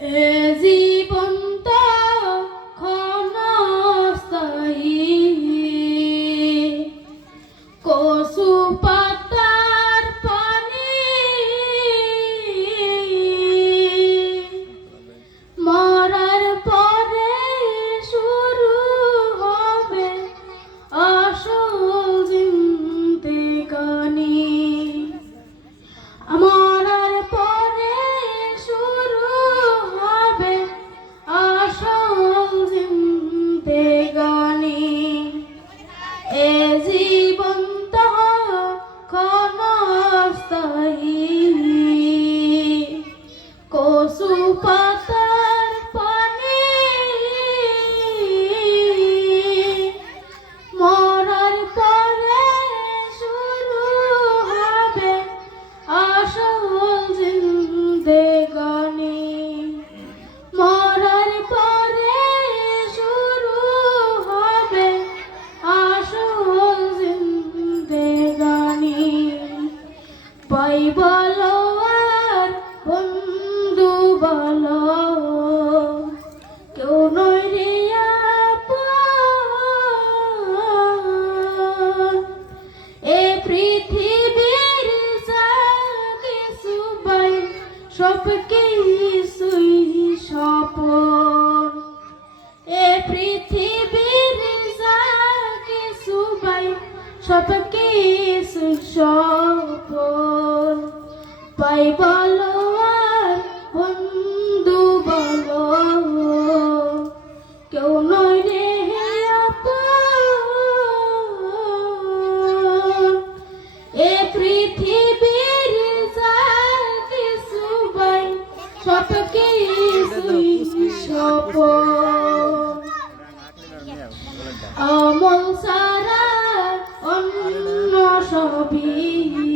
এ জীবন তো ক্ষণস্থায়ী, কচু পাতার পানি মরার পরে শুরু হবে আসল জিন্দেগানি। মরার পরে শুরু হবে আসল জিন্দেগানি। এ জীবন তো ক্ষণস্থায়ী, কচু পাতার পানি মরার পরে শুরু হবে আসল জিন্দেগানি। মরার পরে শুরু হবে আসল জিন্দেগানি। ভাই বলো আর বন্ধু বলো, কেউ নয় রে আপন। এ পৃথিবীর যা কিছু পাই সব কিছুই স্বপন। এ পৃথিবীর যা কিছু পাই সব কিছুই স্বপন। পাই বলো আর বন্ধু বলো, কেউ নয় রে আপন। এ পৃথিবীর যা কিছু পাই সব কিছুই স্বপন। আমল ছাড়া অন্য সবই